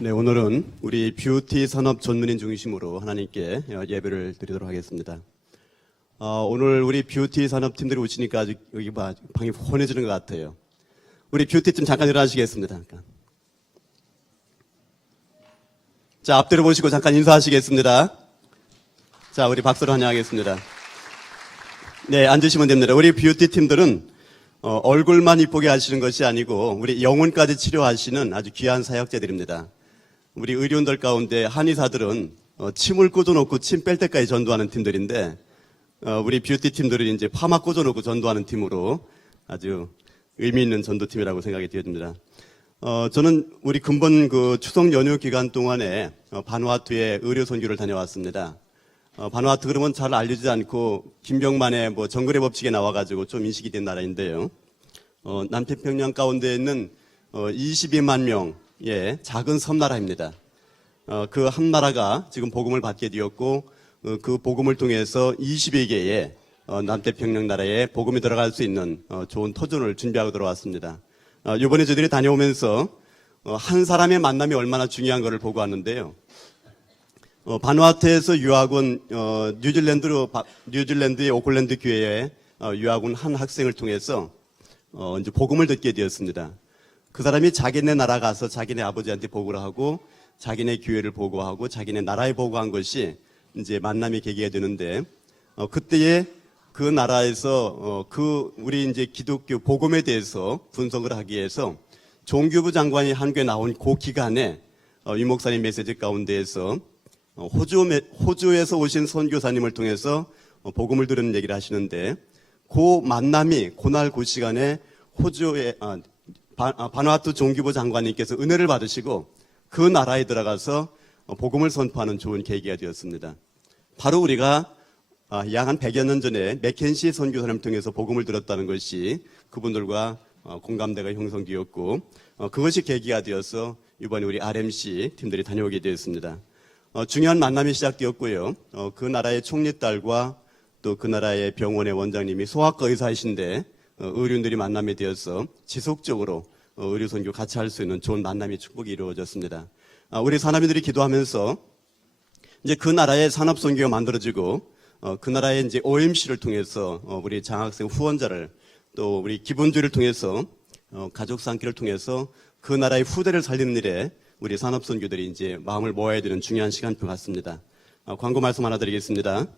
네, 오늘은 우리 뷰티 산업 전문인 중심으로 하나님께 예배를 드리도록 하겠습니다. 오늘 우리 뷰티 산업 팀들이 오시니까 아주 여기 방이 환해지는 것 같아요. 우리 뷰티팀 잠깐 일어나시겠습니다. 잠깐. 자, 앞뒤로 보시고 잠깐 인사하시겠습니다. 자, 우리 박수로 환영하겠습니다. 네, 앉으시면 됩니다. 우리 뷰티팀들은 얼굴만 이쁘게 하시는 것이 아니고 우리 영혼까지 치료하시는 아주 귀한 사역자들입니다. 우리 의료인들 가운데 한의사들은 침을 꽂아놓고 침 뺄 때까지 전도하는 팀들인데 우리 뷰티 팀들은 이제 파마 꽂아놓고 전도하는 팀으로 아주 의미 있는 전도팀이라고 생각이 되어집니다. 저는 우리 근본 그 추석 연휴 기간 동안에 바누아투에 의료 선교를 다녀왔습니다. 바누아투 그러면 잘 알려지지 않고 김병만의 정글의 법칙에 나와가지고 좀 인식이 된 나라인데요. 남태평양 가운데 있는 22만 명의 작은 섬나라입니다. 그 한 나라가 지금 복음을 받게 되었고 그 복음을 통해서 20여 개의 남태평양 나라에 복음이 들어갈 수 있는 좋은 터전을 준비하고 들어왔습니다. 이번에 저희들이 다녀오면서 한 사람의 만남이 얼마나 중요한 것을 보고 왔는데요. 바누아투에서 유학 온 뉴질랜드의 오클랜드 교회에 유학 온 한 학생을 통해서 이제 복음을 듣게 되었습니다. 그 사람이 자기네 나라 가서 자기네 아버지한테 보고를 하고 자기네 교회를 보고하고 자기네 나라에 보고한 것이 이제 만남의 계기가 되는데 그때에 그 나라에서 우리 이제 기독교 복음에 대해서 분석을 하기 위해서 종교부 장관이 한국에 나온 그 기간에 유 목사님 메시지 가운데에서 호주에서 오신 선교사님을 통해서 복음을 들은 얘기를 하시는데 그 만남이 그날 그 시간에 호주의 바누아투 종교부 장관님께서 은혜를 받으시고 그 나라에 들어가서 복음을 선포하는 좋은 계기가 되었습니다. 바로 우리가 약 한 100여 년 전에 맥켄시 선교사님을 통해서 복음을 들었다는 것이 그분들과 공감대가 형성되었고 그것이 계기가 되어서 이번에 우리 RMC 팀들이 다녀오게 되었습니다. 중요한 만남이 시작되었고요. 그 나라의 총리딸과 또 그 나라의 병원의 원장님이 소아과 의사이신데 의료인들이 만남이 되어서 지속적으로 의료 선교 같이 할 수 있는 좋은 만남의 축복이 이루어졌습니다. 우리 산업인들이 기도하면서 이제 그 나라의 산업 선교가 만들어지고 그 나라의 이제 OMC를 통해서 우리 장학생 후원자를 또 우리 기본주의를 통해서 가족 상기를 통해서 그 나라의 후대를 살리는 일에 우리 산업 선교들이 이제 마음을 모아야 되는 중요한 시간표 같습니다. 광고 말씀 하나 드리겠습니다.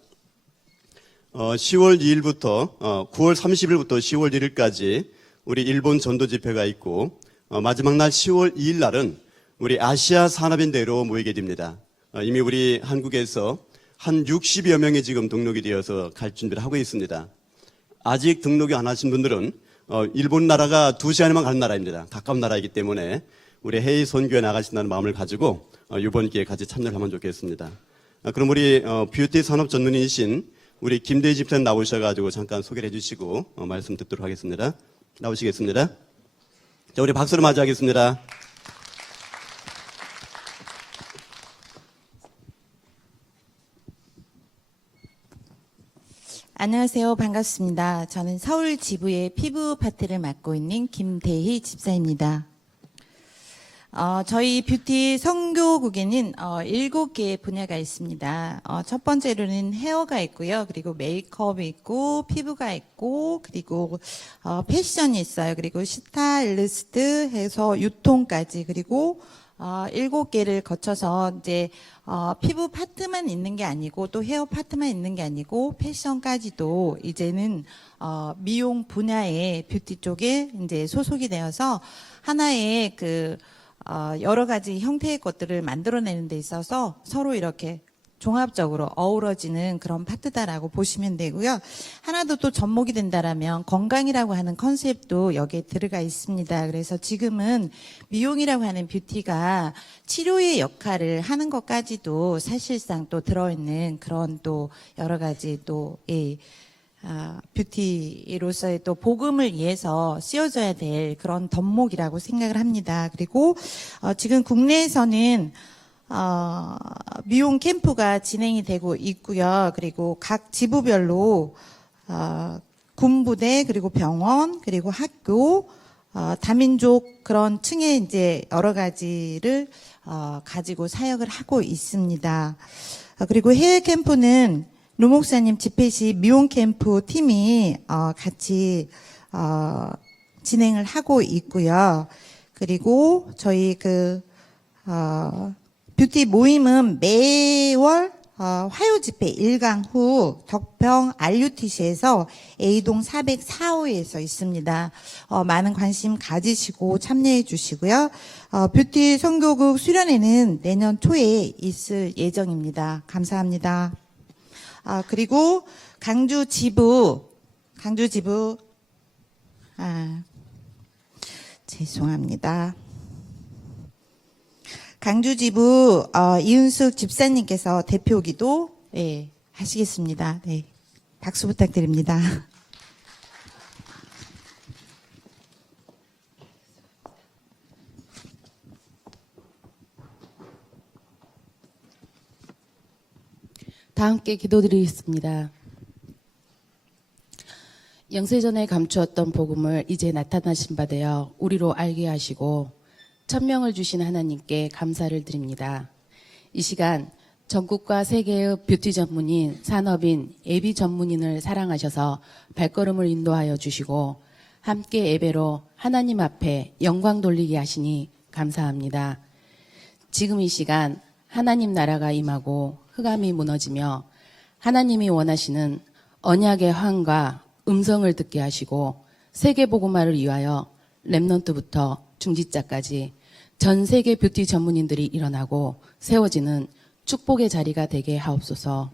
10월 2일부터 9월 30일부터 10월 1일까지 우리 일본 전도 집회가 있고 마지막 날 10월 2일 날은 우리 아시아 산업인 대회로 모이게 됩니다. 이미 우리 한국에서 한 60여 명이 지금 등록이 되어서 갈 준비를 하고 있습니다. 아직 등록이 안 하신 분들은 일본 나라가 2시간이면 가는 나라입니다. 가까운 나라이기 때문에 우리 해외 선교에 나가신다는 마음을 가지고 이번 기회에 같이 참여를 하면 좋겠습니다. 그럼 우리 뷰티 산업 전문인이신 우리 김대희 집사님 나오셔가지고 잠깐 소개를 해주시고 말씀 듣도록 하겠습니다. 나오시겠습니다. 자, 우리 박수로 맞이하겠습니다. 안녕하세요. 반갑습니다. 저는 서울 지부의 피부 파트를 맡고 있는 김대희 집사입니다. 저희 뷰티 선교국에는 7개의 분야가 있습니다. 첫 번째로는 헤어가 있고요. 그리고 메이크업이 있고 피부가 있고 그리고 패션이 있어요. 그리고 스타일리스트 해서 유통까지 그리고 7개를 거쳐서 이제 피부 파트만 있는 게 아니고 또 헤어 파트만 있는 게 아니고 패션까지도 이제는 미용 분야의 뷰티 쪽에 이제 소속이 되어서 하나의 여러 가지 형태의 것들을 만들어내는 데 있어서 서로 이렇게 종합적으로 어우러지는 그런 파트다라고 보시면 되고요. 하나 더 또 접목이 된다라면 건강이라고 하는 컨셉도 여기에 들어가 있습니다. 그래서 지금은 미용이라고 하는 뷰티가 치료의 역할을 하는 것까지도 사실상 또 들어있는 그런 또 여러 가지 또 뷰티로서의 또 복음을 위해서 씌워져야 될 그런 덕목이라고 생각을 합니다. 그리고 지금 국내에서는 미용 캠프가 진행이 되고 있고요. 그리고 각 지부별로 군부대 그리고 병원 그리고 학교 다민족 그런 층의 이제 여러 가지를 가지고 사역을 하고 있습니다. 그리고 해외 캠프는 루 목사님 집회 시 미혼 캠프 팀이 같이 진행을 하고 있고요. 그리고 저희 뷰티 모임은 매월 화요 집회 일강 후 덕평 RUTC에서 A동 404호에서 있습니다. 많은 관심 가지시고 참여해 주시고요. 뷰티 선교국 수련회는 내년 초에 있을 예정입니다. 감사합니다. 그리고 강주 지부, 죄송합니다. 강주지부 이은숙 집사님께서 대표기도 하시겠습니다. 네, 박수 부탁드립니다. 다 함께 기도드리겠습니다. 영세전에 감추었던 복음을 이제 나타나신 바 되어 우리로 알게 하시고 천명을 주신 하나님께 감사를 드립니다. 이 시간 전국과 세계의 뷰티 전문인, 산업인, 예비 전문인을 사랑하셔서 발걸음을 인도하여 주시고 함께 예배로 하나님 앞에 영광 돌리게 하시니 감사합니다. 지금 이 시간 하나님 나라가 임하고 흑암이 무너지며 하나님이 원하시는 언약의 황과 음성을 듣게 하시고 세계 복음화를 위하여 렘넌트부터 중지자까지 전 세계 뷰티 전문인들이 일어나고 세워지는 축복의 자리가 되게 하옵소서.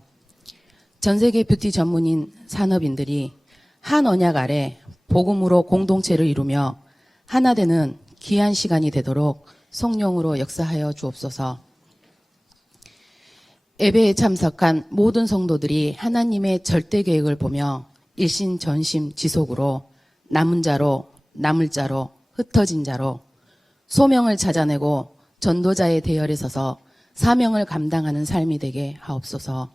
전 세계 뷰티 전문인 산업인들이 한 언약 아래 복음으로 공동체를 이루며 하나 되는 귀한 시간이 되도록 성령으로 역사하여 주옵소서. 예배에 참석한 모든 성도들이 하나님의 절대 계획을 보며 일신전심 지속으로 남은 자로, 남을 자로, 흩어진 자로 소명을 찾아내고 전도자의 대열에 서서 사명을 감당하는 삶이 되게 하옵소서.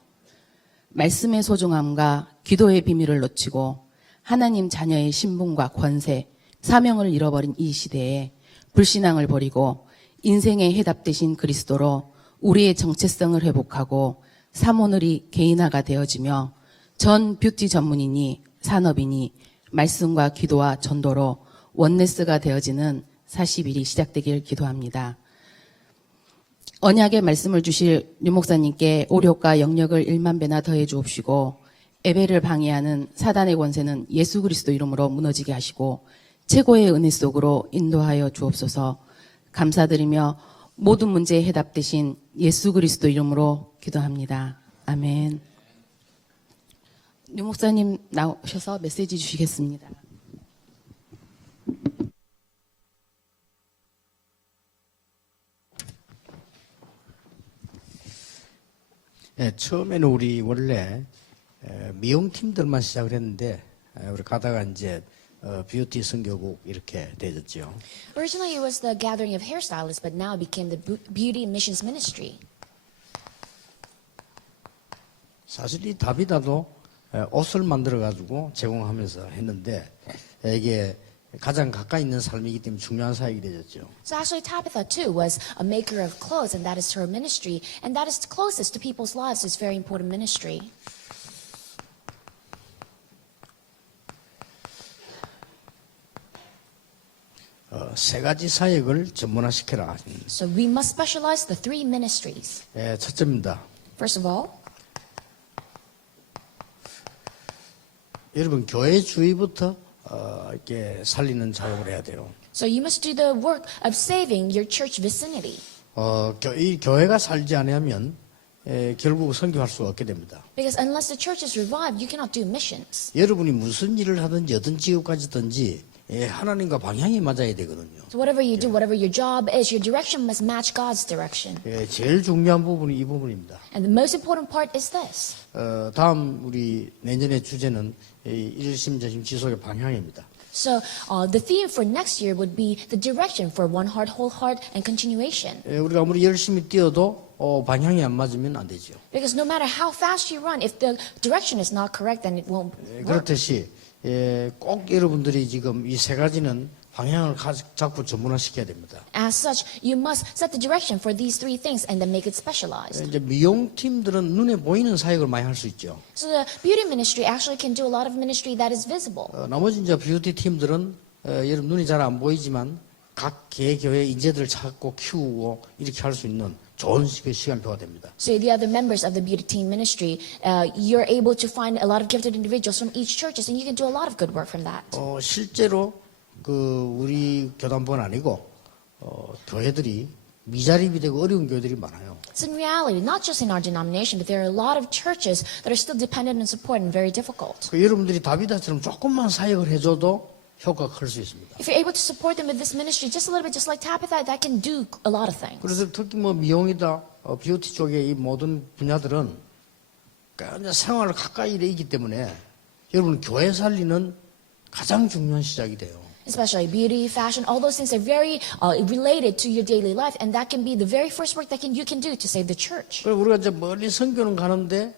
말씀의 소중함과 기도의 비밀을 놓치고 하나님 자녀의 신분과 권세, 사명을 잃어버린 이 시대에 불신앙을 버리고 인생의 해답 되신 그리스도로 우리의 정체성을 회복하고 사모늘이 개인화가 되어지며 전 뷰티 전문인이 산업인이 말씀과 기도와 전도로 원네스가 되어지는 40일이 시작되길 기도합니다. 언약의 말씀을 주실 류 목사님께 오력과 영역을 1만 배나 더해 주옵시고 예배를 방해하는 사단의 권세는 예수 그리스도 이름으로 무너지게 하시고 최고의 은혜 속으로 인도하여 주옵소서. 감사드리며 모든 문제에 해답 되신 예수 그리스도 이름으로 기도합니다. 아멘. 류 목사님 나오셔서 메시지 주시겠습니다. 네, 처음에는 우리 원래 미용팀들만 시작을 했는데 우리 가다가 이제 뷰티 선교국 이렇게 되었죠. Originally, it was the gathering of hairstylists, but now it became the Beauty Missions Ministry. 사실 이 다비다도 옷을 만들어 가지고 제공하면서 했는데 이게 가장 가까이 있는 삶이기 때문에 중요한 사역이 되었죠. So actually, Tabitha too was a maker of clothes, and that is her ministry, and that is closest to people's lives. It's very important ministry. 세 가지 사역을 전문화시켜라. So we must specialize the three ministries. 첫째입니다. First of all, 여러분 교회 주위부터 이렇게 살리는 작업을 해야 돼요. so you must do the work of saving your church vicinity. 이 교회가 살지 않으면 결국 선교할 수가 없게 됩니다. Because unless the church is revived, you cannot do missions. 여러분이 무슨 일을 하든지 어떤 직업까지든지 하나님과 방향이 맞아야 되거든요. So whatever you do, whatever your job is, your direction must match God's direction. 제일 중요한 부분이 이 부분입니다. And the most important part is this. 다음 우리 내년의 주제는 일심전심 지속의 방향입니다. So the theme for next year would be the direction for one heart, whole heart, and continuation. 우리가 아무리 열심히 뛰어도 방향이 안 맞으면 안 되죠. Because no matter how fast you run, if the direction is not correct, then it won't work. 그렇듯이 꼭 여러분들이 지금 이 세 가지는 방향을 잡고 전문화시켜야 됩니다. As such, you must set the direction for these three things and then make it specialized. 이제 미용팀들은 눈에 보이는 사역을 많이 할 수 있죠. So the beauty ministry actually can do a lot of ministry that is visible. 나머지 이제 뷰티 팀들은 여러분 눈이 잘 안 보이지만 각 교회 인재들을 찾고 키우고 이렇게 할 수 있는 좋은 시간표가 됩니다. So the other members of the beauty team ministry, you're able to find a lot of gifted individuals from each churches, and you can do a lot of good work from that. 실제로 우리 교단뿐 아니고 교회들이 미자립이 되고 어려운 교회들이 많아요. So in reality, not just in our denomination, but there are a lot of churches that are still dependent on support and very difficult. 여러분들이 다비다처럼 조금만 사역을 해줘도 효과가 클 수 있습니다. If you're able to support them with this ministry just a little bit, just like Tabitha, that can do a lot of things. 그래서 특히 미용이다, 뷰티 쪽의 이 모든 분야들은 그냥 생활을 가까이 있기 때문에 여러분 교회 살리는 가장 중요한 시작이 돼요. Especially beauty, fashion, all those things are very related to your daily life, and that can be the very first work that you can do to save the church. 그리고 우리가 이제 멀리 선교는 가는데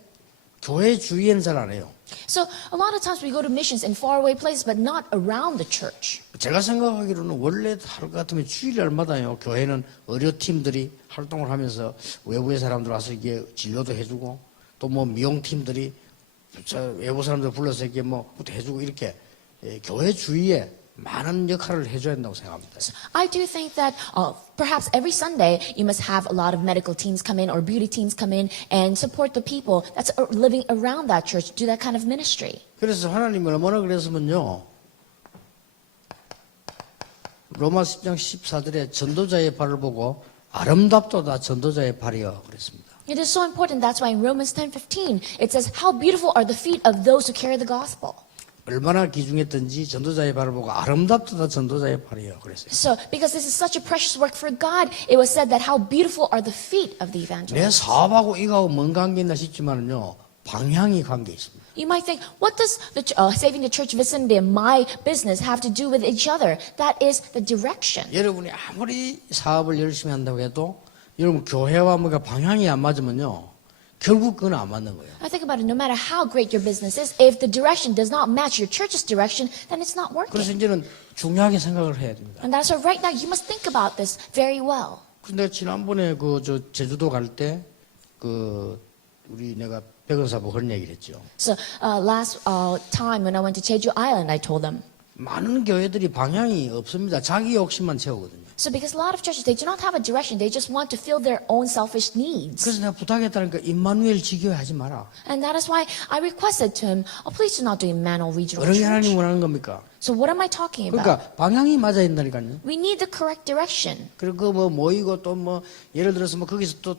교회 주위에는 잘 안 해요. So a lot of times we go to missions in faraway places, but not around the church. 제가 생각하기로는 원래 하루 같으면 주일날마다요 교회는 의료팀들이 활동을 하면서 외부의 사람들 와서 이게 진료도 해주고 또 미용팀들이 외부 사람들 불러서 이게 해주고 이렇게 교회 주위에 많은 역할을 해줘야 된다고 생각합니다. I do think that perhaps every Sunday you must have a lot of medical teams come in or beauty teams come in and support the people that's living around that church, do that kind of ministry. 그래서 하나님이 얼마나 그랬으면요. 로마 10장 14절에 전도자의 발을 보고 아름답도다 전도자의 발이여 그랬습니다. It is so important. That's why in Romans 10:15 it says, "How beautiful are the feet of those who carry the gospel." 얼마나 귀중했던지 전도자의 발을 보고 아름답도다 전도자의 발이여 그랬어요. So, because this is such a precious work for God, it was said that how beautiful are the feet of the 내 evangelist. 사업하고 이거하고 뭔 관계 있나 싶지만은요 방향이 관계 있습니다. You might think, what does saving the church vicinity and my business have to do with each other? That is the direction. 여러분이 아무리 사업을 열심히 한다고 해도 여러분 교회와 뭔가 방향이 안 맞으면요 결국 그건 안 맞는 거예요. I think about it, no matter how great your business is, if the direction does not match your church's direction, then it's not 그래서 working. 이제는 중요하게 생각을 해야 됩니다. And that's why right now you must think about this very well. 근데 지난번에 제주도 갈 때 내가 백은사보 그런 얘기를 했죠. So last time when I went to Jeju Island, I told them. 많은 교회들이 방향이 없습니다. 자기 욕심만 채우거든요. So because a lot of churches, they do not have a direction. They just want to fill their own selfish needs. 그래서 내가 부탁했다니까 임마누엘 지교회 하지 마라. And that is why I requested to him, please do not do Emmanuel Regional 어떻게 하나님 Church. 원하는 겁니까? So what am I talking about? 그러니까 방향이 맞아야 된다니까요. We need the correct direction. 그리고 모이고 또 예를 들어서 거기서 또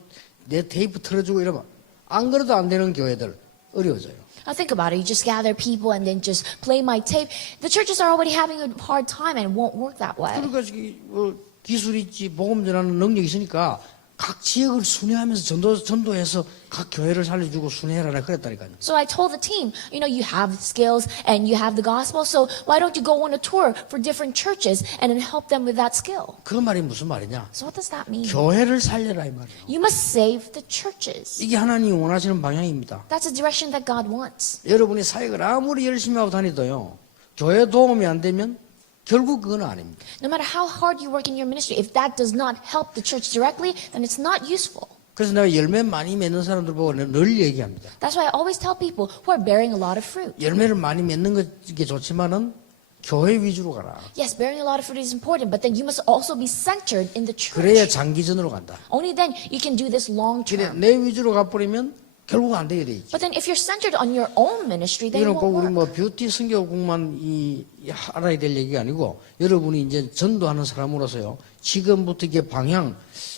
내 테이프 틀어주고 이러면 안 그래도 안 되는 교회들 어려워져요. Now think about it. You just gather people and then just play my tape. The churches are already having a hard time and it won't work that way. 그러니까 기술이 있지 복음 전하는 능력이 있으니까 각 지역을 순회하면서 전도해서 각 교회를 살려주고 순회해라 그랬다니까요. So I told the team, you have skills and you have the gospel, so why don't you go on a tour for different churches and then help them with that skill? 그 말이 무슨 말이냐? So what does that mean? 교회를 살려라 이 말이에요. You must save the churches. 이게 하나님이 원하시는 방향입니다. That's the direction that God wants. 여러분이 사역을 아무리 열심히 하고 다니도요. 교회 도움이 안 되면 결국 그건 아닙니다. No matter how hard you work in your ministry, if that does not help the church directly, then it's not useful. 그래서 내가 열매 많이 맺는 사람들 보고 늘 얘기합니다. That's why I always tell people who are bearing a lot of fruit. 열매를 많이 맺는 게 좋지만은 교회 위주로 가라. Yes, bearing a lot of fruit is important, but then you must also be centered in the church. 그래야 장기전으로 간다. Only then you can do this long 근데 term. 내 위주로 가버리면 결국 안 되게 돼 있지. But then if you're centered on your own ministry, then it 이런 꼭 won't 우리 work. 뷰티 성교국만 알아야 될 얘기가 아니고 여러분이 이제 전도하는 사람으로서요. 지금부터 이게 방향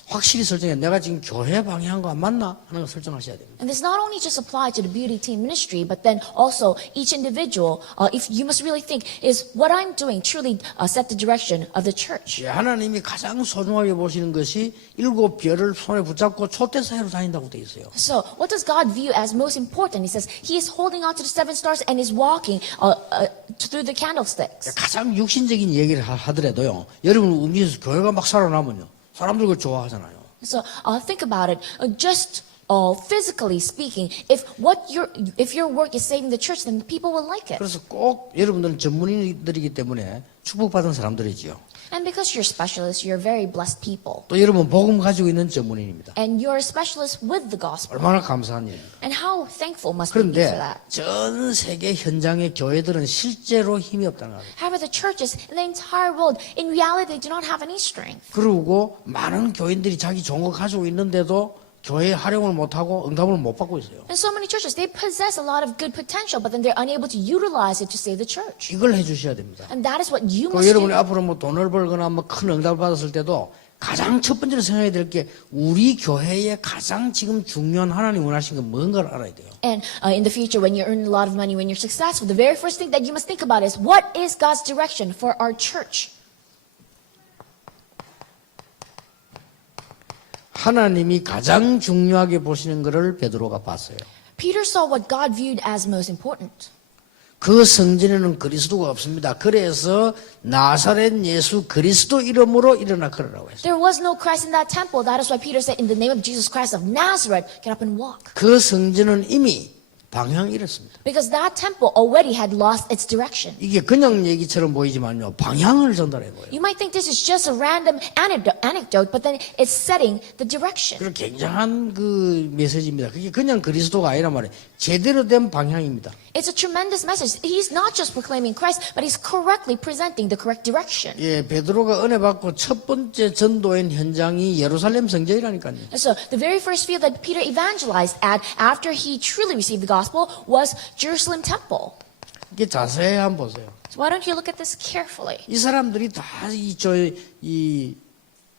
확실히 설정해. 내가 지금 교회 방향과 안 맞나 하는 걸 설정하셔야 됩니다. And this not only just apply to the beauty team ministry, but then also each individual, if you must really think, is what I'm doing truly set the direction of the church? 예, 하나님이 가장 소중하게 보시는 것이 7별을 손에 붙잡고 촛대 사이로 다닌다고 돼 있어요. So what does God view as most important? He says he is holding on to the 7 stars and is walking through the candlesticks. 가장 육신적인 얘기를 하더라도요. 여러분 음식에서 교회가 막 살아나면요. 사람들 그걸 좋아하잖아요. So think about it. Just physically speaking, if your work is saving the church, then people will like it. 그래서 꼭 여러분들은 전문인들이기 때문에 축복받은 사람들이지요. And because you're specialists, you're very blessed people. 또 여러분 복음 가지고 있는 전문인입니다. And you're a specialist with the gospel. 얼마나 감사한 일입니다. And how thankful must we be for 그런데 that? 전 세계 현장의 교회들은 실제로 힘이 없다는 거예요. However, the churches in the entire world, in reality, they do not have any strength. 그리고 많은 교인들이 자기 좋은 거 가지고 있는데도 교회에 활용을 못하고 응답을 못 받고 있어요. And so many churches, they possess a lot of good potential, but then they're unable to utilize it to save the church. 이걸 해주셔야 됩니다. And that is what you 그 must 여러분이 do. 앞으로 뭐 돈을 벌거나 뭐 큰 응답을 받았을 때도 가장 첫 번째로 생각해야 될 게 우리 교회에 가장 지금 중요한 하나님 원하신 건 뭔가를 알아야 돼요. And in the future, when you earn a lot of money, when you're successful, the very first thing that you must think about is, what is God's direction for our church? 하나님이 가장 중요하게 보시는 것을 베드로가 봤어요. Peter saw what God viewed as most important. 그 성전에는 그리스도가 없습니다. 그래서 나사렛 예수 그리스도 이름으로 일어나 걸으라고 했어요. There was no Christ in that temple. That is why Peter said, in the name of Jesus Christ of Nazareth, get up and walk. 그 성전은 이미 방향 잃었습니다. Because that temple already had lost its direction. 이게 그냥 얘기처럼 보이지만요. 방향을 전달해 보여요. You might think this is just a random anecdote, but then it's setting the direction. 그런 굉장한 그 메시지입니다. 그게 그냥 그리스도가 아니란 말이에요. 제대로 된 방향입니다. It's a tremendous message. He's not just proclaiming Christ, but he's correctly presenting the correct direction. 예, 베드로가 은혜 받고 첫 번째 전도인 현장이 예루살렘 성전이라니까요. And so the very first field that Peter evangelized at after he truly received the gospel was Jerusalem temple. 이게 자세히 한번 보세요. So why don't you look at this carefully? 이 사람들이 다 이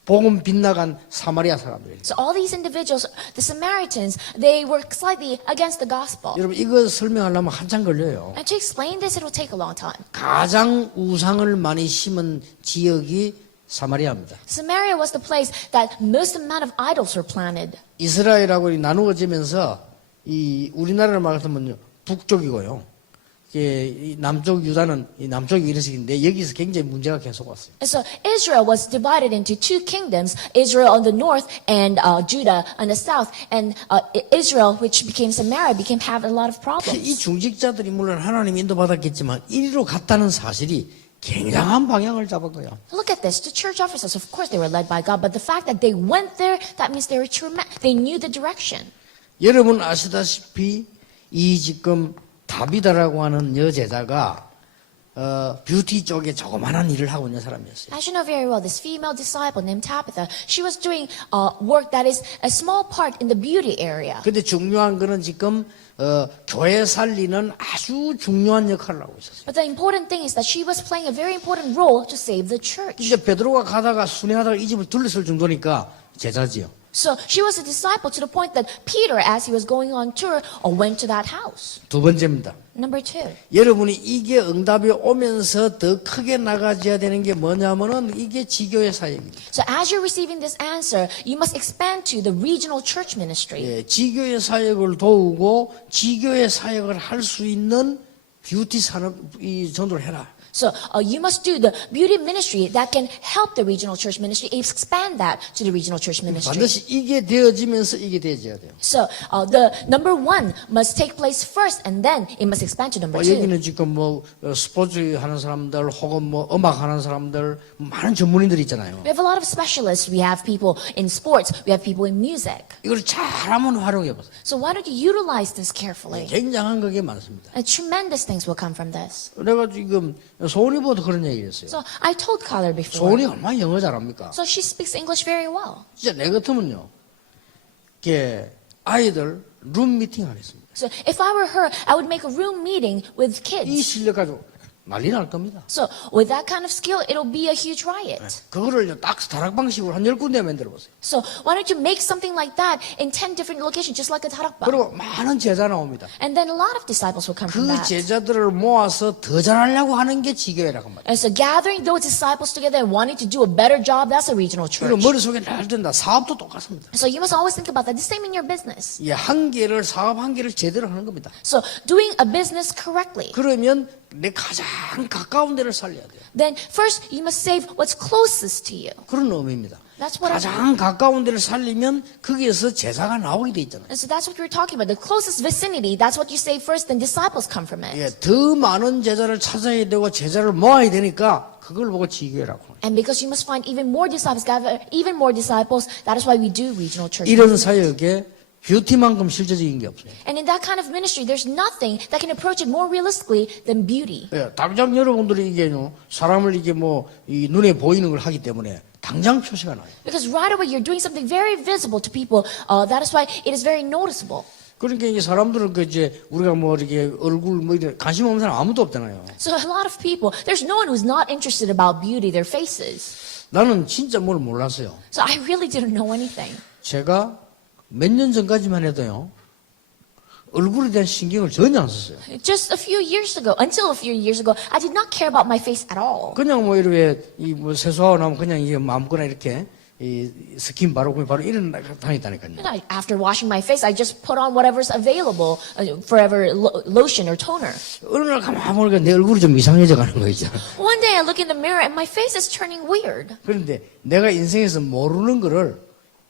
복음 빗나간 사마리아 사람들이에요. So all these individuals, the Samaritans, they were slightly against the gospel. 여러분 이거 설명하려면 한참 걸려요. And to explain this, it will take a long time. 가장 우상을 많이 심은 지역이 사마리아입니다. Samaria was the place that most amount of idols were planted. 이스라엘하고 나누어지면서 이 우리나라를 말하면 북쪽이고요. 이 남쪽 유다는 이 남쪽 이르식인데 여기서 굉장히 문제가 계속 왔어요. And so Israel was divided into two kingdoms, Israel on the north and Judah on the south. And Israel, which became Samaria, have a lot of 이 problems. 중직자들이 물론 하나님 인도받았겠지만 이리로 갔다는 사실이 굉장한 방향을 잡았고요. Look at this. The church officers, of course, they were led by God, but the fact that they went there, that means they knew the direction. 여러분 아시다시피 이 지금 다비다라고 하는 여제자가 뷰티 쪽에 조그만한 일을 하고 있는 사람이었어요. As you know very well, this female disciple named Tabitha, she was doing work that is a small part in the beauty area. 근데 중요한 거는 지금 교회 살리는 아주 중요한 역할을 하고 있었어요. But the important thing is that she was playing a very important role to save the church. 이제 베드로가 가다가 순회하다가 이 집을 둘렀을 정도니까 제자지요. So she was a disciple to the point that Peter, as he was going on tour, went to that house. 두 번째입니다. Number two. 여러분이 이게 응답이 오면서 더 크게 나가져야 되는 게 뭐냐면은 이게 지교의 사역입니다. So as you're receiving this answer, you must expand to the regional church ministry. 예, 지교의 사역을 도우고 지교의 사역을 할 수 있는 뷰티 산업 이 전도를 해라. So you must do the beauty ministry that can help the regional church ministry, expand that to the regional church ministry. 반드시 이게 되어지면서 이게 되어져야 돼요. So the number one must take place first, and then it must expand to number two. 여기는 지금 뭐 스포츠 하는 사람들 혹은 뭐 음악 하는 사람들 많은 전문인들이 있잖아요. We have a lot of specialists. We have people in sports. We have people in music. 이걸 잘하면 활용해 보세요. So why don't you utilize this carefully? 굉장한 그게 많습니다. And tremendous things will come from this. 내가 지금 소은이보다 그런 얘기를 했어요. So I told Kyler before. 소은이 얼마나 영어 잘합니까? So she speaks English very well. 진짜 내 같으면요. 이렇게 아이들 룸 미팅 하겠습니다. So if I were her, I would make a room meeting with 이 kids. 실력 가지고 난리 날 겁니다. So with that kind of skill, it'll be a huge riot. 그거를 딱 다락방식으로 한 10군데 만들어 보세요. So why don't you make something like that in 10 different locations, just like a tarakba? 그리고 많은 제자 나옵니다. And then a lot of disciples will come 그 from that. 제자들을 모아서 더 잘하려고 하는 게 지교회라고 말이에요. And so gathering those disciples together and wanting to do a better job, that's a regional 그리고 church. 머릿속에 날 든다. 사업도 똑같습니다. So you must always think about that. The same in your business. 사업 한 개를 제대로 하는 겁니다. So doing a business correctly. 그러면 내 가장 가까운 데를 살려야 돼요. then first you must save what's closest to you. 그런 의미입니다. That's what 가장 가까운 데를 살리면 거기에서 제사가 나오게 돼 있잖아요. And so that's what we're talking about. The closest vicinity, that's what you save first, then disciples come from it. 예, 더 많은 제자를 찾아야 되고 제자를 모아야 되니까 그걸 보고 지교회라고. And because you must find even more disciples, gather even more disciples, that is why we do regional churches. 이런 사역에 뷰티만큼 실제적인 게 없어요. And in that kind of ministry, there's nothing that can approach it more realistically than beauty. 예, 당장 여러분들이 이게요, 사람을 이게 이 눈에 보이는 걸 하기 때문에 당장 표시가 나요. Because right away you're doing something very visible to people. That is why it is very noticeable. 그러니까 이게 사람들은 이제 우리가 이렇게 얼굴 이런 관심 없는 사람 아무도 없잖아요. So a lot of people, there's no one who's not interested about beauty, their faces. 나는 진짜 뭘 몰랐어요. So I really didn't know anything. 제가 몇 년 전까지만 해도요, 얼굴에 대한 신경을 전혀 안 썼어요. Just a few years ago, until a few years ago, I did not care about my face at all. 그냥 이렇게 세수하고 나면 그냥 이게 마음껏 이렇게 이 스킨 바르고 바로 이런 다녔다니까요. And after washing my face, I just put on whatever's available, forever lotion or toner. 어느 날 가만 보니까 내 얼굴이 좀 이상해져 가는 거 있잖아. One day I look in the mirror and my face is turning weird. 그런데 내가 인생에서 모르는 거를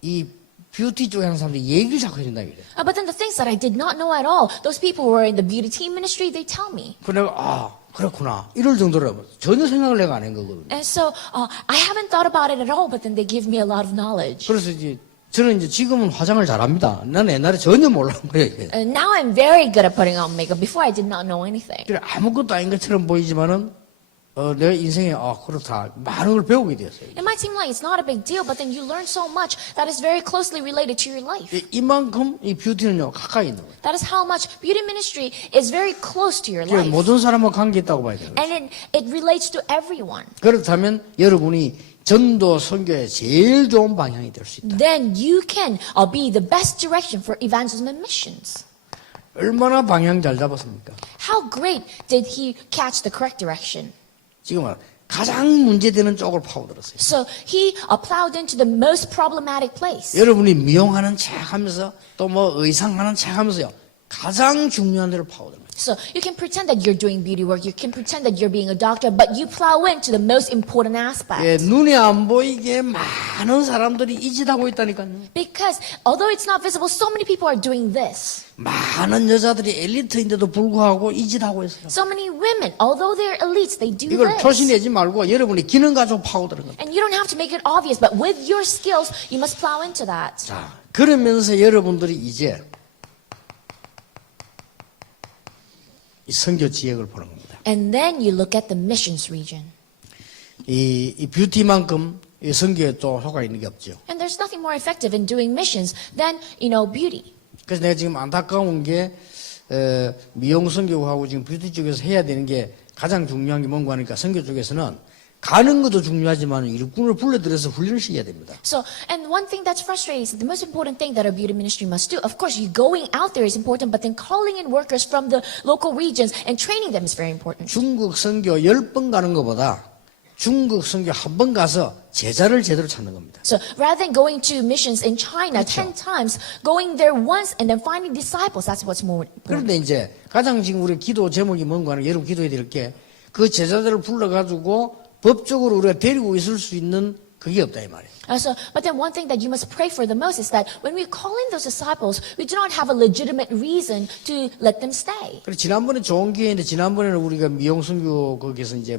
이 뷰티 쪽에 하는 사람들이 얘기를 자꾸 해준다 그래. But then the things that I did not know at all, those people who are in the beauty team ministry, they tell me. 그 내가 그렇구나 이럴 정도로 전혀 생각을 내가 안 한 거거든요. And so I haven't thought about it at all, but then they give me a lot of knowledge. 그래서 저는 지금은 화장을 잘합니다. 나는 옛날에 전혀 몰랐던 거예요. 이게. And now I'm very good at putting on makeup. Before I did not know anything. 그래 아무것도 아닌 것처럼 보이지만은 내 인생에 그렇다 많은 걸 배우게 되었어요. It might seem like it's not a big deal, but then you learn so much that is very closely related to your life. 이만큼 이 뷰티는요 가까이 있는 거예요. That is how much beauty ministry is very close to your 그러니까 life. 모든 사람과 관계 있다고 봐야 돼요. And it relates to everyone. 그렇다면 여러분이 전도 선교의 제일 좋은 방향이 될 수 있다. Then you can be the best direction for evangelism and missions. 얼마나 방향 잘 잡았습니까? How great did he catch the correct direction? 지금 가장 문제되는 쪽을 파고들었어요. So he plowed into the most problematic place. 여러분이 미용하는 책 하면서 또 의상하는 책 하면서요. 가장 중요한 데를 파고들어요. So you can pretend that you're doing beauty work, you can pretend that you're being a doctor, but you plow into the most important aspect. 예, 눈에 안 보이게 많은 사람들이 이 짓 하고 있다니까요. Because although it's not visible, so many people are doing this. 많은 여자들이 엘리트인데도 불구하고 이 짓 하고 있어요. So many women, although they're elites, they do 이걸 this. 표시내지 말고 여러분이 기능 가지고 파고드는 겁니다. And you don't have to make it obvious, but with your skills, you must plow into that. 자, 그러면서 여러분들이 이제 이 선교 지역을 보는 겁니다. And then you look at the missions region. 이 뷰티만큼 이 선교에 또 효과 있는 게 없죠. And there's nothing more effective in doing missions than, beauty. 그래서 내가 지금 안타까운 게 미용 선교하고 지금 뷰티 쪽에서 해야 되는 게 가장 중요한 게 뭔가 하니까 선교 쪽에서는 가는 것도 중요하지만 일꾼을 불러들여서 훈련을 시켜야 됩니다. So, and one thing that's frustrating is that the most important thing that our beauty ministry must do, of course, you going out there is important, but then calling in workers from the local regions and training them is very important. 중국 선교 10번 가는 것보다 중국 선교 한 번 가서 제자를 제대로 찾는 겁니다. So rather than going to missions in China 10 times, going there once and then finding disciples, that's what's more important. 그런데 이제 가장 지금 우리 기도 제목이 뭔가 하는 여러분 기도해야 될 게 그 제자들을 불러가지고 법적으로 우리가 데리고 있을 수 있는 그게 없다 이 말이에요. But then one thing that you must pray for the most is that when we call in those disciples, we do not have a legitimate reason to let them stay. 그래 지난번에 좋은 기회인데 지난번에는 우리가 미용 선교 거기서 이제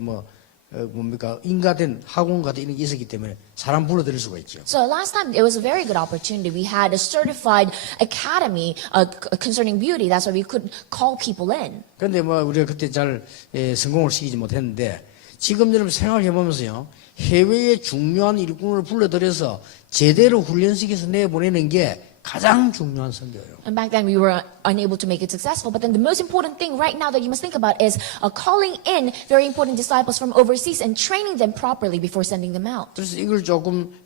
인가된 학원 같은 이런 게 있었기 때문에 사람 불러들일 수가 있죠. So last time it was a very good opportunity. We had a certified academy concerning beauty. That's why we could call people in. 그런데 우리가 그때 잘 성공을 시키지 못했는데 지금 여러분 생각해 보면서요. 해외의 중요한 일꾼을 불러들여서 제대로 훈련시켜서 내보내는 게 가장 중요한 선교예요. And back then we were unable to make it successful. But then the most important thing right now that you must think about is calling in very important disciples from overseas and training them properly before sending them out. 그래서 이걸 조금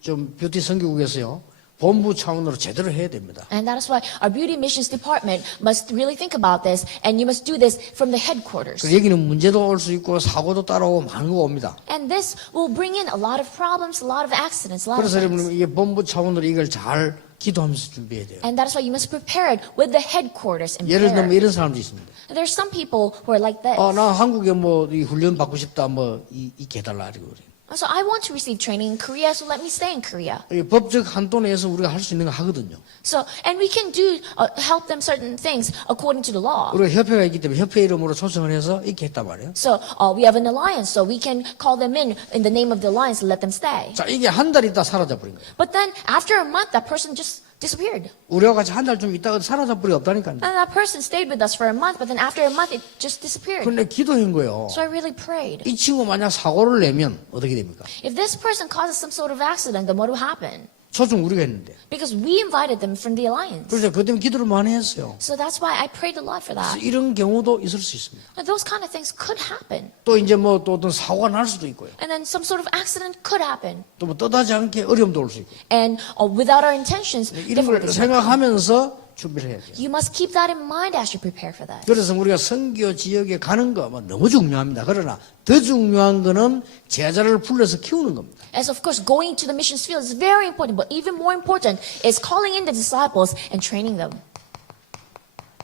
좀 뷰티 선교국에서요. 본부 차원으로 제대로 해야 됩니다. And that is why our beauty missions department must really think about this, and you must do this from the headquarters. 그래서 여기는 문제도 올 수 있고 사고도 따라오고 많은 거 옵니다. And this will bring in a lot of problems, a lot of accidents, a lot of 그래서 things. 여러분 이게 본부 차원으로 이걸 잘 기도하면서 준비해야 돼요. And that is why you must prepare it with the headquarters in 예를 들면 prayer. 이런 사람도 있습니다. There's some people who are like this. 나 한국에 뭐 이 훈련 받고 싶다, 뭐 이렇게 해달라 그러고 그래요. So I want to receive training in Korea, so let me stay in Korea. 이 법적 한도 내에서 우리가 할 수 있는 거 하거든요. So, and we can do, help them certain things according to the law. 우리가 협회가 있기 때문에 협회 이름으로 초청을 해서 이렇게 했단 말이에요. So, we have an alliance, so we can call them in the name of the alliance and let them stay. 자, 이게 한 달 있다 사라져 버린 거예요. But then, after a month, that person just disappeared. 우리와 같이 한 달 좀 있다가 사라져 버리 없다니까요. And that person stayed with us for a month, but then after a month, it just disappeared. 근데 기도한 거예요. So I really prayed. 이 친구 만약 사고를 내면 어떻게 됩니까? If this person causes some sort of accident, then what will happen? 초청 우리가 했는데. Because we invited them from the alliance. 그래서 그 때문에 기도를 많이 했어요. So that's why I prayed a lot for 그래서 that. 이런 경우도 있을 수 있습니다. And those kind of things could happen. 또 이제 뭐 또 어떤 사고가 날 수도 있고요. And then some sort of accident could happen. 또 뭐 뜻하지 않게 어려움도 올 수 있고. And without our intentions, 이런 걸 difficulties might come. 생각하면서 준비를 해야 돼요. You must keep that in mind as you prepare for that. 그래서 우리가 선교 지역에 가는 거 너무 중요합니다. 그러나 더 중요한 거는 제자를 불러서 키우는 겁니다. As of course, going to the missions field is very important, but even more important is calling in the disciples and training them.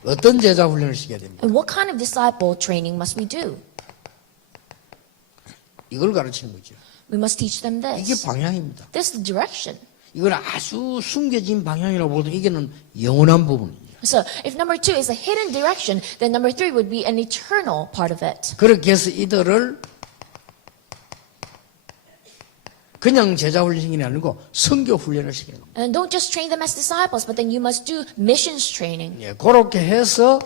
어떤 제자 훈련을 시켜야 됩니까? And what kind of disciple training must we do? 이걸 가르치는 거죠. We must teach them 이게 this. 방향입니다. This is the direction. 이건 아주 숨겨진 방향이라고 보거든. 이게는 영원한 부분이에요. So, if number 2 is a hidden direction, then number 3 would be an eternal part of it. 그렇게 해서 이들을 그냥 제자 훈련이 아니고 선교 훈련을 시키는 겁니다. And don't just train them as disciples, but then you must do missions training. 예, 그렇게 해서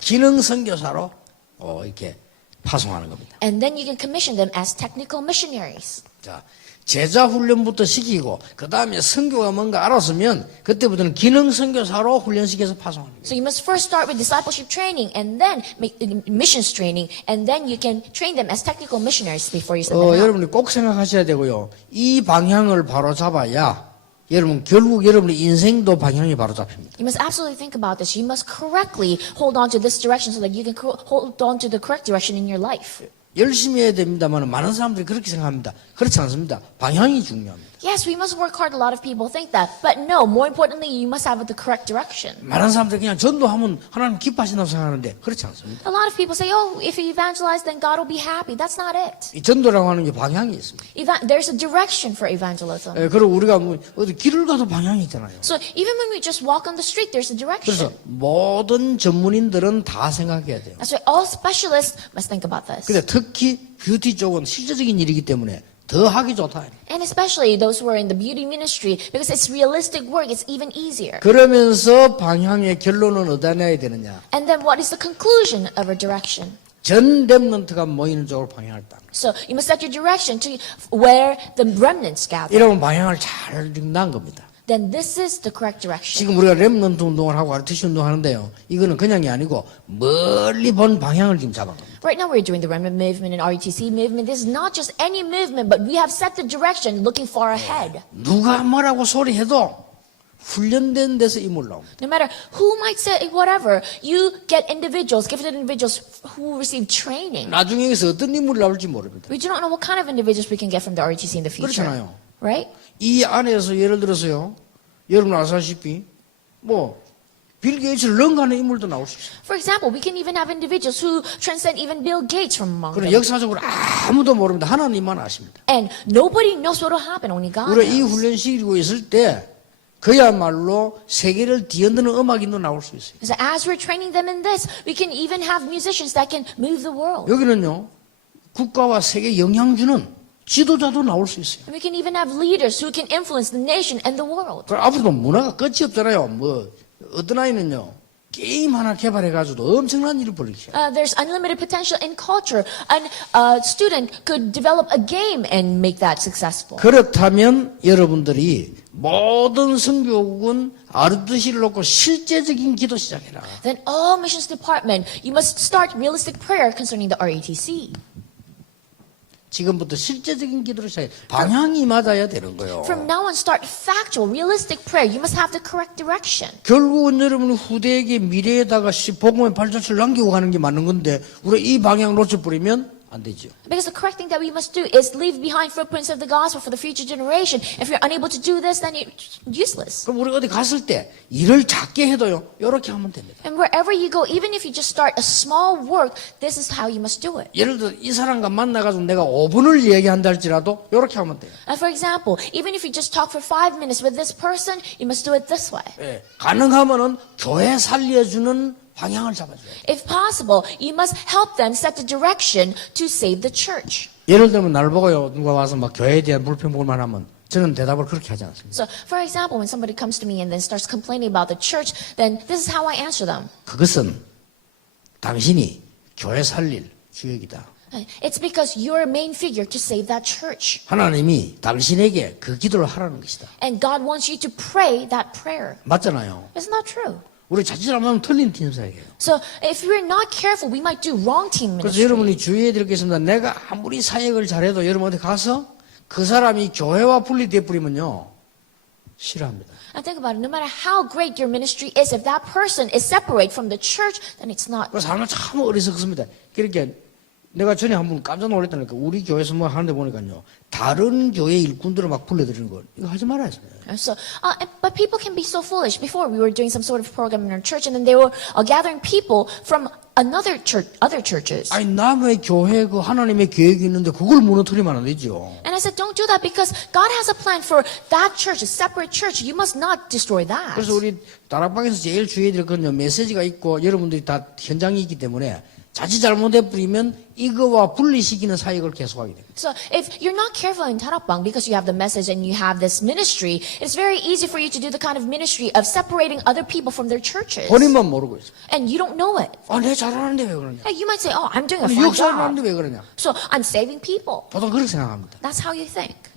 기능 선교사로 이렇게 파송하는 겁니다. And then you can commission them as technical missionaries. 자, 제자 훈련부터 시키고 그 다음에 선교가 뭔가 알았으면 그때부터는 기능 선교사로 훈련시켜서 파송하는 거예요. So you must first start with discipleship training and then make missions training, and then you can train them as technical missionaries before you send them out. 여러분이 꼭 생각하셔야 되고요. 이 방향을 바로 잡아야 여러분 결국 여러분의 인생도 방향이 바로 잡힙니다. You must absolutely think about this. You must correctly hold on to this direction so that you can hold on to the correct direction in your life. 열심히 해야 됩니다만 많은 사람들이 그렇게 생각합니다. 그렇지 않습니다. 방향이 중요합니다. Yes, we must work hard. A lot of people think that. But no, more importantly, you must have the correct direction. 많은 사람들이 그냥 전도하면 하나님 기뻐하신다고 생각하는데 그렇지 않습니다. A lot of people say, oh, if you evangelize, then God will be happy. That's not it. 이 전도라고 하는 게 방향이 있습니다. There's a direction for evangelism. 그리고 우리가 뭐 어디 길을 가도 방향이 있잖아요. So even when we just walk on the street, there's a 그래서 direction. 모든 전문인들은 다 생각해야 돼요. That's why all specialists must think about this. 근데 특히 뷰티 쪽은 실제적인 일이기 때문에 더 하기 좋다. And especially those who are in the beauty ministry, because it's realistic work, it's even easier. 그러면서 방향의 결론은 어디다 내야 되느냐. And then what is the conclusion of our direction? 전 렘넌트가 모이는 쪽으로 방향을 딱. So you must set your direction to where the remnants gather. 이러면 방향을 잘 난 겁니다. Then this is the correct direction. 지금 우리가 렘넌트 운동을 하고 RTC 운동하는데요. 이거는 그냥이 아니고 멀리 본 방향을 지금 잡은 겁니다. Right now we're doing the remnant movement and RETC movement. This is not just any movement, but we have set the direction looking far ahead. 누가 뭐라고 소리해도 훈련된 데서 인물 나옵니다. No matter who might say whatever, you get individuals, gifted individuals who receive training. 나중에 여기서 어떤 인물이 나올지 모릅니다. We do not know what kind of individuals we can get from the RETC in the future. 그렇잖아요. Right? 이 안에서 예를 들어서요. 여러분 아시다시피 뭐 빌 게이츠를 능가하는 인물도 나올 수 있어요. For example, we can even have individuals who transcend even Bill Gates from among 그러나 them. 역사적으로 아무도 모릅니다. 하나님만 아십니다. And nobody knows what will happen, only God 우리가 이 knows. 훈련 시키고 있을 때 그야말로 세계를 뒤흔드는 음악인도 나올 수 있어요. So as we're training them in this, we can even have musicians that can move the world. 여기는요. 국가와 세계 영향 주는 지도자도 나올 수 있어요. And we can even have leaders who can influence the nation and the world. 그 앞으로도 문화가 끝이 없잖아요. 뭐 어떤 아이는요. 게임 하나 개발해가지고 엄청난 일을 벌이죠. There's unlimited potential in culture. A student could develop a game and make that successful. 그렇다면 여러분들이 모든 선교국은 아르드시를 놓고 실제적인 기도 시작해라. Then all missions department, you must start realistic prayer concerning the RETC. 지금부터 실제적인 기도를 시작해. 방향이 맞아야 되는 거예요. From now on, start factual, realistic prayer. You must have the correct direction. 결국은 여러분이 후대에게 미래에다가 복음의 발자취를 남기고 가는 게 맞는 건데 우리가 이 방향 놓쳐버리면 안 되죠. Because the correct thing that we must do is leave behind footprints of the gospel for the future generation. If you're unable to do this, then it's useless. 그럼 우리 어디 갔을 때 일을 작게 해도요, 이렇게 하면 됩니다. And wherever you go, even if you just start a small work, this is how you must do it. 예를 들어 이 사람과 만나가지고 내가 5분을 얘기한다 할지라도 이렇게 하면 돼요. And for example, even if you just talk for 5 minutes with this person, you must do it this way. 예, 가능하면은 교회 살려주는 방향을 잡아줘요. If possible, you must help them set the direction to save the church. 예를 들면 날 보고요, 누가 와서 막 교회에 대한 불평불만 하면 저는 대답을 그렇게 하지 않습니다. So, for example, when somebody comes to me and then starts complaining about the church, then this is how I answer them. 그것은 당신이 교회 살릴 주역이다. It's because you're a main figure to save that church. 하나님이 당신에게 그 기도를 하라는 것이다. And God wants you to pray that prayer. 맞잖아요. Isn't that true? 우리 자칫 잘못하면 틀린 팀사예요. So, if we're not careful, we might do wrong team 그래서 ministry. 여러분이 주의해야 될 게 있습니다. 내가 아무리 사역을 잘해도 여러분 어디 가서 그 사람이 교회와 분리돼 버리면요, 싫어합니다. And think about it, no matter how great your ministry is, if that person is separate from the church, then it's not. 그래서 사람은 참 어리석습니다. 그렇게 내가 전에 한 번 깜짝 놀랐다니까. 우리 교회에서 뭐 하는데 보니까요, 다른 교회 일꾼들을 막 불러들이는 거 이거 하지 말아야 했어요. So, but people can be so foolish. Before we were doing some sort of program in our church, and then they were gathering people from another church, other churches. 아니 남의 교회 그 하나님의 계획이 있는데 그걸 무너뜨리면 안 되죠. And I said, don't do that because God has a plan for that church, a separate church. You must not destroy that. 그래서 우리 다락방에서 제일 주의해야 될 건요, 메시지가 있고 여러분들이 다 현장에 있기 때문에 자칫 잘못해 버리면 이거와 분리시키는 사역을 계속하게 됩니다. So if you're not careful in Tarakbang because you have the message and you have this ministry, it's very easy for you to do the kind of ministry of separating other people from their churches. 본인만 모르고 있어요. And you don't know it. 아, 내가 잘하는데 왜 그러냐? And you might say, oh, I'm doing a 아니, fine 역사를 job. 하는데 왜 그러냐? So I'm saving people. 보통 그렇게 생각합니다. That's how you think.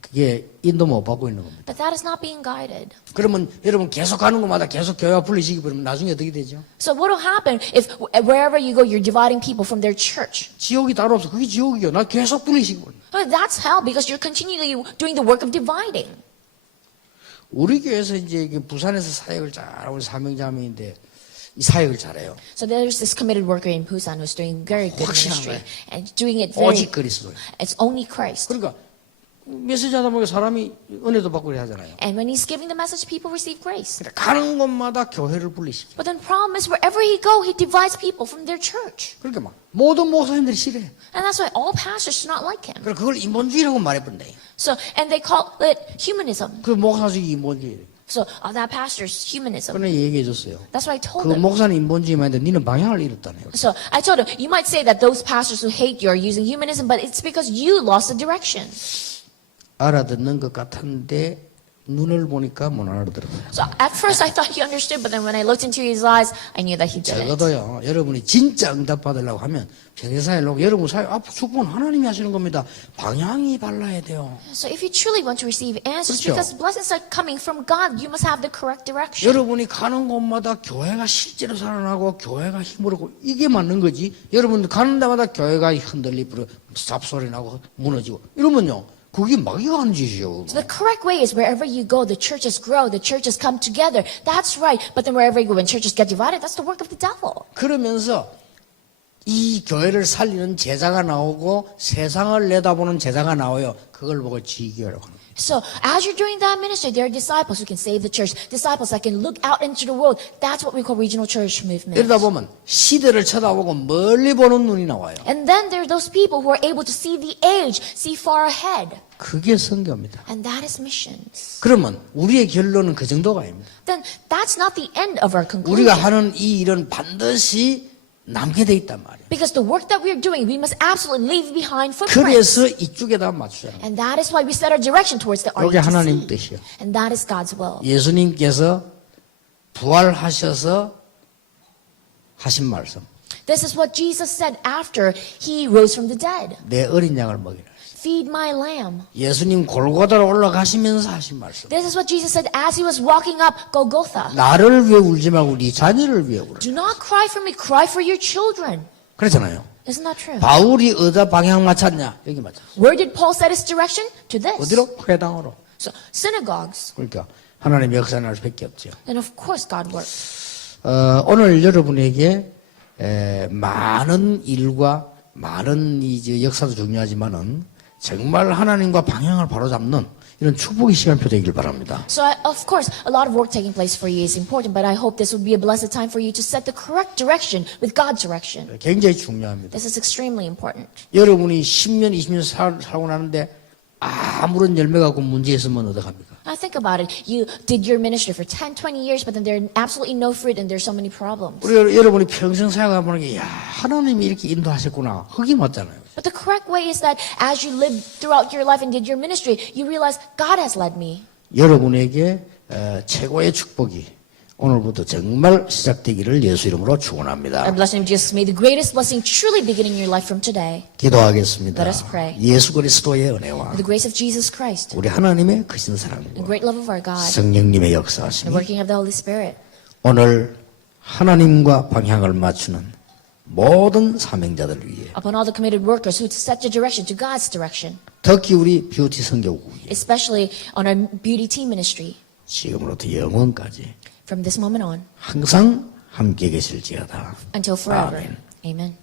그게 인도 못 받고 있는 겁니다. But that is not being guided. 그러면 여러분 계속 가는 곳마다 계속 교회와 분리시키 버리면 나중에 어떻게 되죠? So what will happen if wherever you go, you're dividing people from their church? 지옥이 따로 없어. 그게 지옥이요. 나 계속 분리시키 버려. Well, that's hell because you're continually doing the work of dividing. 우리 교회에서 이제 부산에서 사역을 잘하고 사명자매인데 이 사역을 잘해요. So there's this committed worker in Busan who's doing very good 확실한 ministry 거예요. and doing it very. 오직 그리스도. It's only Christ. 그러니까 메시지 하다 보니까 사람이 은혜도 받고 그래야 하잖아요. And when he's giving the message, people receive grace. 그러니까 가는 곳마다 교회를 분리시켜. But then the problem is wherever he go, he divides people from their church. 그러니까 막 모든 목사님들이 싫어해. And that's why all pastors do not like him. 그래서 그걸 인본주의라고 말해버린다. So, and they call it humanism. 그 목사직이 인본주의. So, that pastor's humanism. 그런데 얘기해 줬어요. That's what I told 그 him. 목사는 인본주의만인데 니는 방향을 잃었다네요. So, I told him, you might say that those pastors who hate you are using humanism, but it's because you lost the direction. 알아듣는 것 같은데 눈을 보니까 못 알아들어요. So, at first I thought he understood, but then when I looked into his eyes, I knew that he didn't. 적어도요, 여러분이 진짜 응답 받으려고 하면 평생사에 놓고 여러분 사회 앞 축복은 하나님이 하시는 겁니다. 방향이 달라야 돼요. So, if you truly want to receive answers, 그렇죠. because blessings are coming from God, you must have the correct direction. 여러분이 가는 곳마다 교회가 실제로 살아나고 교회가 힘을 얻고 이게 맞는 거지. 여러분 가는 데마다 교회가 흔들리고 잡소리 나고 무너지고 이러면요. 그게 마귀가 하는 짓이에요. So the correct way is wherever you go, the churches grow, the churches come together. That's right. But then wherever you go, when churches get divided, that's the work of the devil. 그러면서 이 교회를 살리는 제자가 나오고 세상을 내다보는 제자가 나와요. 그걸 보고 지교라고 합니다. So as you're doing that ministry, there are disciples who can save the church, disciples that can look out into the world. That's what we call regional church movement. 이러다 보면 시대를 쳐다보고 멀리 보는 눈이 나와요. And then there are those people who are able to see the age, see far ahead. 그게 선교입니다. And that is missions. 그러면 우리의 결론은 그 정도가 아닙니다. Then that's not the end of our conclusion. 우리가 하는 이 일은 반드시 남게 돼 있단 말이에요. Because the work that we're doing, we must absolutely leave behind footprints. 그래서 이쪽에다 맞추잖아요. And that is why we set our direction towards the 이게 하나님 RUTC. 뜻이에요. And that is God's will. 예수님께서 부활하셔서 하신 말씀. This is what Jesus said after he rose from the dead. 내 어린 양을 먹이라. Feed my lamb. 예수님 골고다로 올라가시면서 하신 말씀. This is what Jesus said as he was walking up Golgotha. 나를 위해 울지 말고 네 자녀를 위해 울어. Do not cry for me, cry for your children. 그렇잖아요. Isn't that true? 바울이 어디다 방향 맞췄냐? 여기 맞췄어. Where did Paul set his direction? To this. 어디로? 회당으로. So, synagogues. 그러니까 하나님 역사는 할 수밖에 없죠. And of course God works. 오늘 여러분에게 많은 일과 많은 이제 역사도 중요하지만은 정말 하나님과 방향을 바로잡는 이런 축복의 시간표 되길 바랍니다. So, of course, a lot of work taking place for you is important, but I hope this would be a blessed time for you to set the correct direction with God's direction. 굉장히 중요합니다. This is extremely important. 여러분이 10년, 20년 살고 나는데 아무런 열매가 없고 문제 있으면 어떡합니까? Now think about it. You did your ministry for 10, 20 years, but then there are absolutely no fruit and there's so many problems. 우리 여러분이 평생 살아가보는 게, 야, 하나님이 이렇게 인도하셨구나. 흙이 맞잖아요. But the correct way is that as you lived throughout your life and did your ministry, you realize God has led me. 여러분에게 최고의 축복이 오늘부터 정말 시작되기를 예수 이름으로 I 축원합니다. bless in Jesus. May the greatest blessing truly begin in your life from today. 기도하겠습니다. Let us pray. 예수 그리스도의 은혜와 With the grace of Jesus Christ, 우리 하나님의 크신 the 사랑과 great love of our God, 성령님의 the 역사하심이 working of the Holy Spirit. 오늘 하나님과 방향을 맞추는 모든 사명자들을 위해 Upon all the committed workers who set the direction to God's direction, 특히 우리 뷰티 선교국이 especially on our beauty team ministry, 지금으로부터 영원까지 from this moment on 항상 함께 계실지어다. until forever. 아멘. Amen.